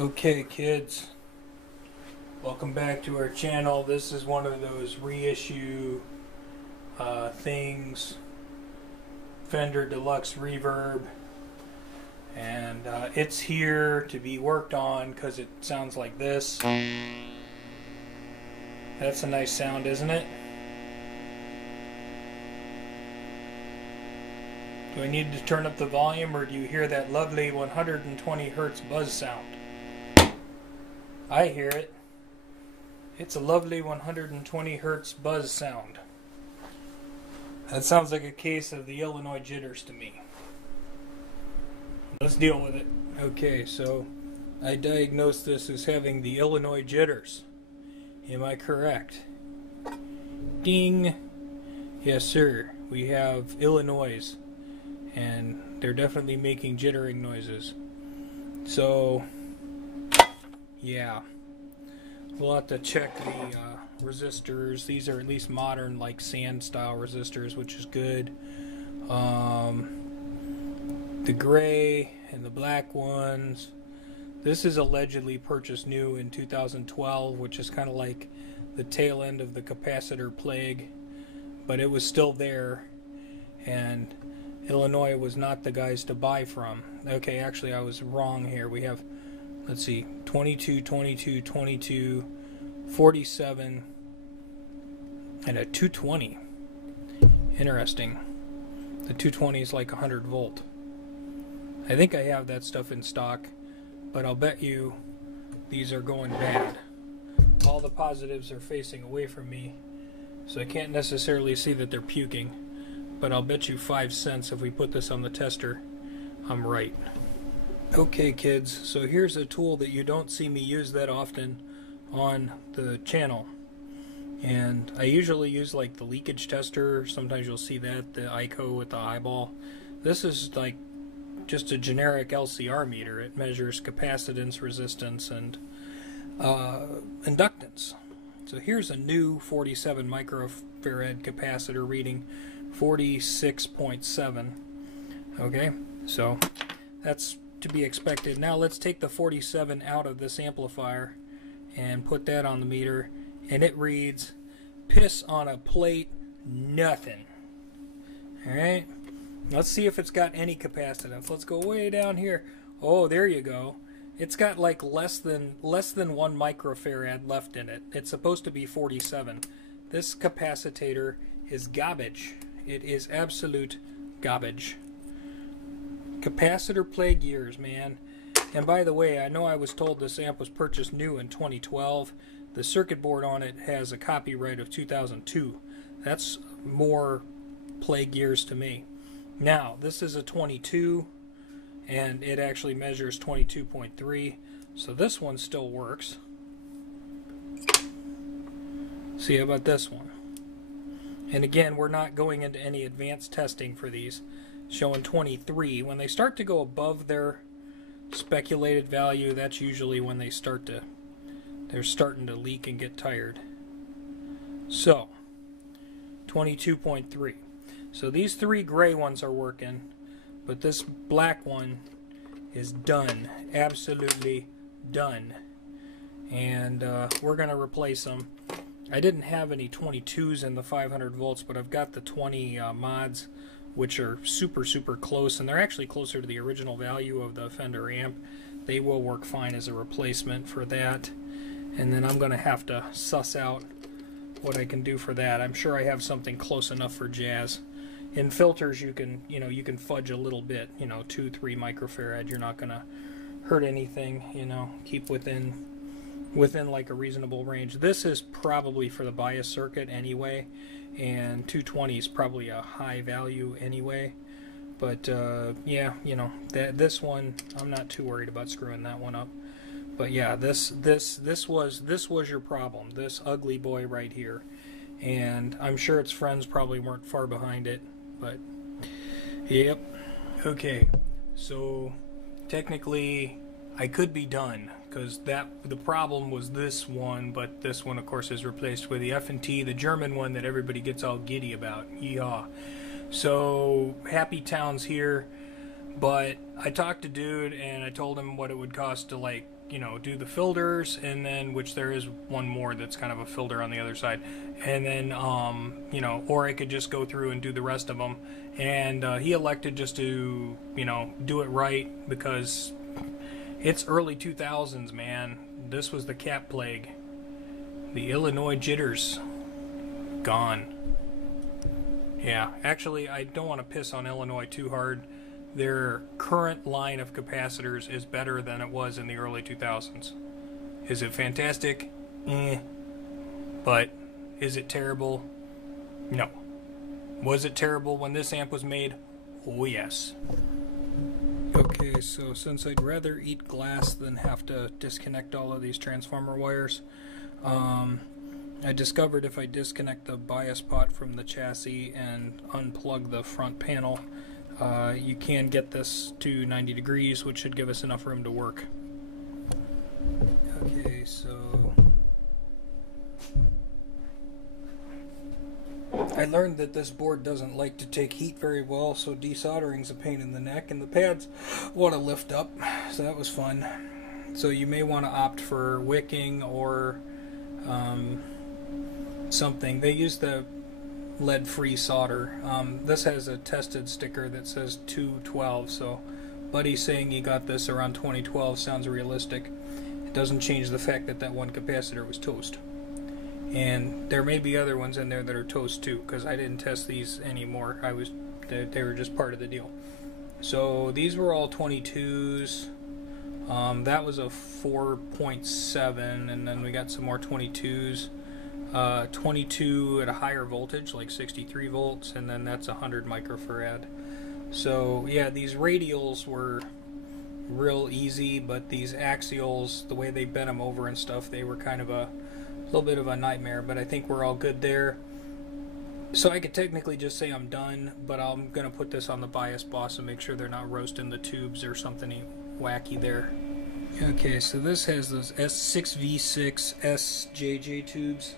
Okay, kids, welcome back to our channel. This is one of those reissue things, Fender Deluxe Reverb, and it's here to be worked on because it sounds like this. That's a nice sound, isn't it? Do I need to turn up the volume, or do you hear that lovely 120 hertz buzz sound? I hear it. It's a lovely 120 hertz buzz sound. That sounds like a case of the Illinois Jitters to me. Let's deal with it. Okay, so I diagnosed this as having the Illinois Jitters. Am I correct? Ding! Yes, sir. We have Illinois, and they're definitely making jittering noises. So, yeah, we'll have to check the resistors. These are at least modern, like sand style resistors, which is good. The gray and the black ones. This is allegedly purchased new in 2012, which is kind of like the tail end of the capacitor plague, but it was still there, and Illinois was not the guys to buy from. Okay, actually I was wrong here. We have, let's see, 22, 22, 22, 47, and a 220. Interesting. The 220 is like 100 volt. I think I have that stuff in stock, but I'll bet you these are going bad. All the positives are facing away from me, so I can't necessarily see that they're puking, but I'll bet you 5 cents if we put this on the tester, I'm right. Okay, kids, so here's a tool that you don't see me use that often on the channel. And I usually use like the leakage tester. Sometimes you'll see that, the ICO with the eyeball. This is like just a generic LCR meter. It measures capacitance, resistance, and inductance. So here's a new 47 microfarad capacitor reading 46.7. Okay, so that's to be expected. Now let's take the 47 out of this amplifier and put that on the meter, and it reads piss on a plate, nothing. Alright, let's see if it's got any capacitance. Let's go way down here. Oh, there you go. It's got like less than 1 microfarad left in it. It's supposed to be 47. This capacitor is garbage. It is absolute garbage. Capacitor plague years, man. And by the way, I know I was told this amp was purchased new in 2012. The circuit board on it has a copyright of 2002. That's more plague years to me. Now, this is a 22, and it actually measures 22.3, so this one still works. See, how about this one? And again, we're not going into any advanced testing for these. Showing 23. When they start to go above their speculated value, that's usually when they're starting to leak and get tired. So 22.3. So these 3 gray ones are working, but this black one is done, absolutely done, and we're gonna replace them. I didn't have any 22s in the 500 volts, but I've got the 20 mods, which are super close, and they're actually closer to the original value of the Fender amp. They will work fine as a replacement for that, and then I'm going to have to suss out what I can do for that. I'm sure I have something close enough for jazz. In filters, you can fudge a little bit, 2-3 microfarad. You're not going to hurt anything, keep within like a reasonable range. This is probably for the bias circuit anyway, and 220 is probably a high value anyway, but yeah, this one I'm not too worried about screwing that one up. But yeah, this was your problem, this ugly boy right here, and I'm sure its friends probably weren't far behind it, but yep. Okay, so technically I could be done, because the problem was this one, but this one of course is replaced with the F&T, the German one that everybody gets all giddy about. Yeehaw. So happy towns here, but I talked to dude and I told him what it would cost to, like, you know, do the filters, and then, which there is one more that's kind of a filter on the other side, and then you know, or I could just go through and do the rest of them. And he elected just to, you know, do it right, because it's early 2000s, man. This was the cat plague. The Illinois Jitters gone. Yeah, actually, I don't want to piss on Illinois too hard. Their current line of capacitors is better than it was in the early 2000s. Is it fantastic? But is it terrible? No. Was it terrible when this amp was made? Oh yes. Okay, so since I'd rather eat glass than have to disconnect all of these transformer wires, I discovered if I disconnect the bias pot from the chassis and unplug the front panel, you can get this to 90 degrees, which should give us enough room to work. Okay, so I learned that this board doesn't like to take heat very well, so desoldering's a pain in the neck, and the pads want to lift up, so that was fun. So you may want to opt for wicking or something. They use the lead-free solder. This has a tested sticker that says 212, so Buddy's saying he got this around 2012 sounds realistic. It doesn't change the fact that that one capacitor was toast. And there may be other ones in there that are toast too, because I didn't test these anymore. They were just part of the deal. So these were all 22s. That was a 4.7, and then we got some more 22s. 22 at a higher voltage, like 63 volts, and then that's 100 microfarad. So yeah, these radials were real easy, but these axials, the way they bent them over and stuff, they were kind of a little bit of a nightmare, but I think we're all good there. So I could technically just say I'm done, but I'm going to put this on the bias boss and make sure they're not roasting the tubes or something wacky there. Okay, so this has those S6V6 SJJ tubes,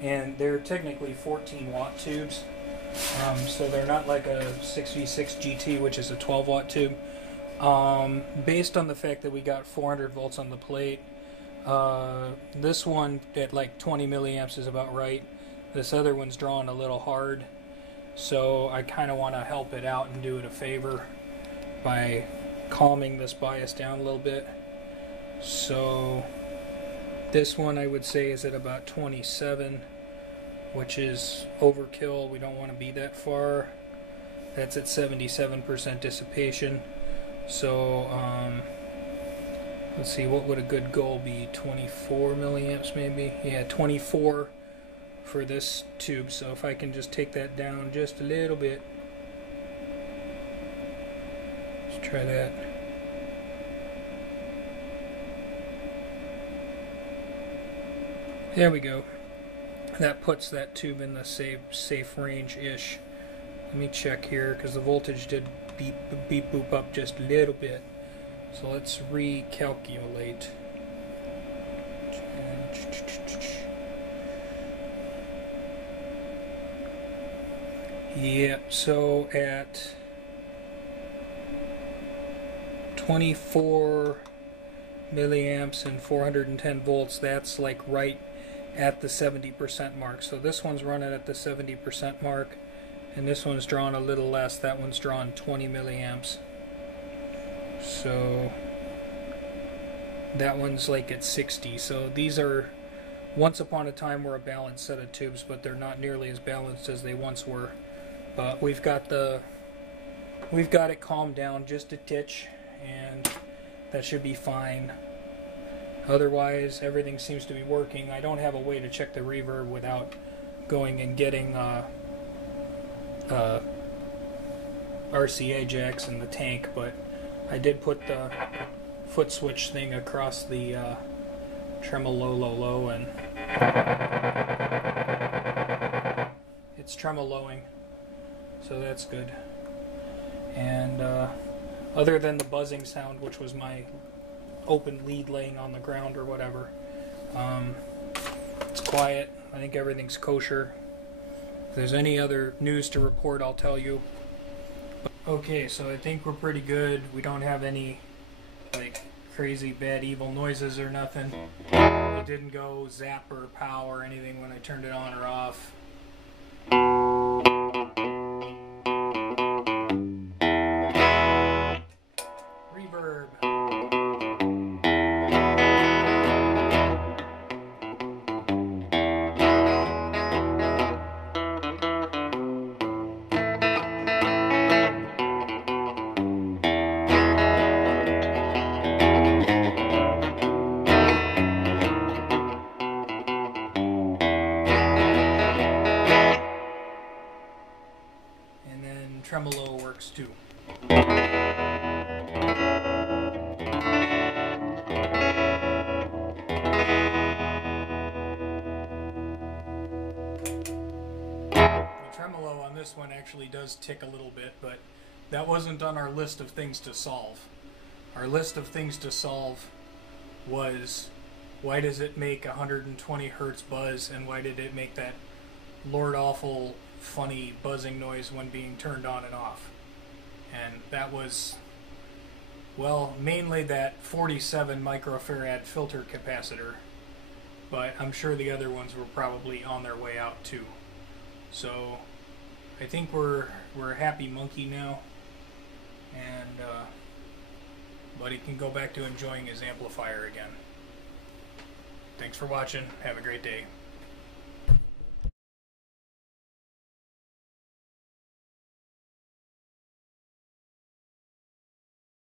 and they're technically 14 watt tubes, so they're not like a 6V6 GT, which is a 12 watt tube. Based on the fact that we got 400 volts on the plate, this one at like 20 milliamps is about right. This other one's drawing a little hard, so I kind of want to help it out and do it a favor by calming this bias down a little bit. So this one I would say is at about 27, which is overkill. We don't want to be that far. That's at 77% dissipation. So let's see, what would a good goal be? 24 milliamps maybe? Yeah, 24 for this tube. So if I can just take that down just a little bit. Let's try that. There we go. That puts that tube in the safe range-ish. Let me check here, because the voltage did beep boop up just a little bit. So let's recalculate. Yeah, so at 24 milliamps and 410 volts, that's like right at the 70% mark. So this one's running at the 70% mark, and this one's drawn a little less. That one's drawn 20 milliamps. So that one's like at 60. So these are, once upon a time, were a balanced set of tubes, but they're not nearly as balanced as they once were. But we've got it calmed down just a titch, and that should be fine. Otherwise, everything seems to be working. I don't have a way to check the reverb without going and getting RCA jacks in the tank, but I did put the foot switch thing across the tremolo low, and it's tremoloing, so that's good. And other than the buzzing sound, which was my open lead laying on the ground or whatever, it's quiet. I think everything's kosher. If there's any other news to report, I'll tell you. Okay, so I think we're pretty good. We don't have any like crazy bad evil noises or nothing. It didn't go zap or pow or anything when I turned it on or off. Reverb. And then tremolo works too. Tremolo on this one actually does tick a little bit, but that wasn't on our list of things to solve. Our list of things to solve was, why does it make 120 hertz buzz, and why did it make that lord awful funny buzzing noise when being turned on and off? And that was, well, mainly that 47 microfarad filter capacitor, but I'm sure the other ones were probably on their way out too. So I think we're a happy monkey now, and Buddy can go back to enjoying his amplifier again. Thanks for watching. Have a great day.